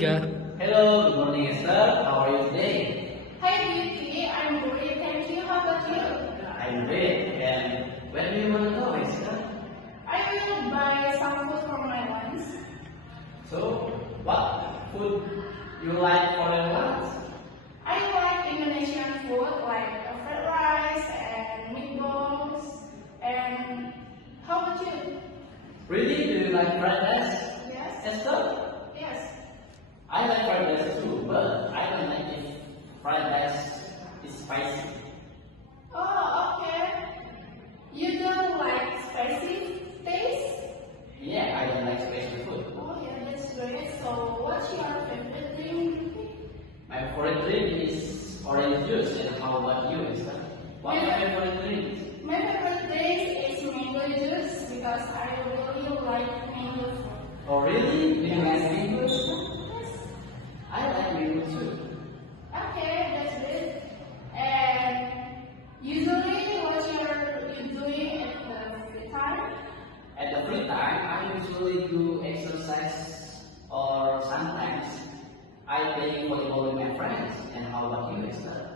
Hello, good morning, Esther. How are you today? Hi, Beauty. I'm great. Thank you. How about you? I'm great. And where do you want to go, Esther? I will buy some food for my lunch. So, what food you like for your lunch? I like Indonesian food like fried rice and meatballs. And how about you? Really? Do you like fried rice, Yes? Esther? Yes. I like fried rice too, but I don't like if fried rice is spicy. Oh, okay. You don't like spicy taste? Yeah, I don't like spicy food. Oh, yeah, that's great. So, what's your favorite drink? My favorite drink is orange juice. And how about you, Esther? What's your favorite drink? My favorite drink is mango juice because I really like mango fruit. Oh, really? Do you like mango? Yes. I like mango too. Okay, that's good. And usually, what you doing at the free time? At the free time, I usually do exercise or sometimes I play volleyball with my friends. And how about you, Esther?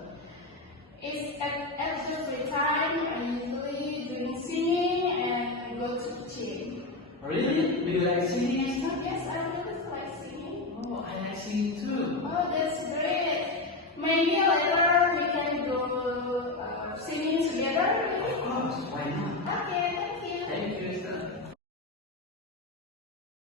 It's at the free time. I usually doing singing and go to the gym. Really? Do you like singing, Esther? Yes, I really like singing. Oh, I like singing too. Oh, that's great. Maybe later